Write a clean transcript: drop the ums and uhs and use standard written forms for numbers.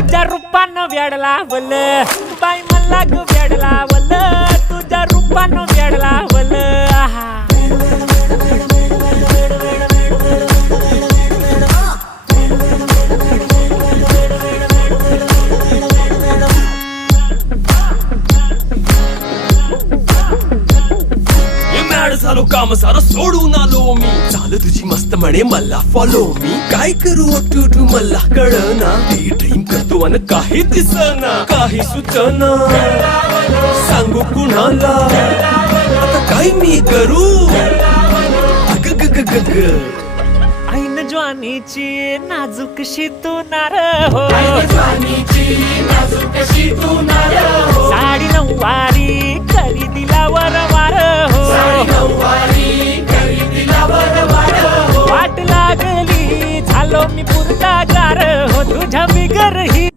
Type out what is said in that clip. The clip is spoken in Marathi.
तुझ्या रूपानं वेड लावल बाई मला ग वेड लावल तुझ्या रूपानं वेड लावल आहा झालो काम सारं सोडून आलो मी चाल तुझी मस्त म्हणे मला फॉलो मी काय करू टू मला कळना ड्रीम करतो आणि काही दिसना काही सुचना सांगू कुणाला आता काय मी करू अग ग ग ग ग ऐन ज्वानीची नाजूकशी तू नार हो साडी नऊवारी करी दिला वरवार हो वाट लागली झालो मी पुरता गार हो तुझ्या बिगर ही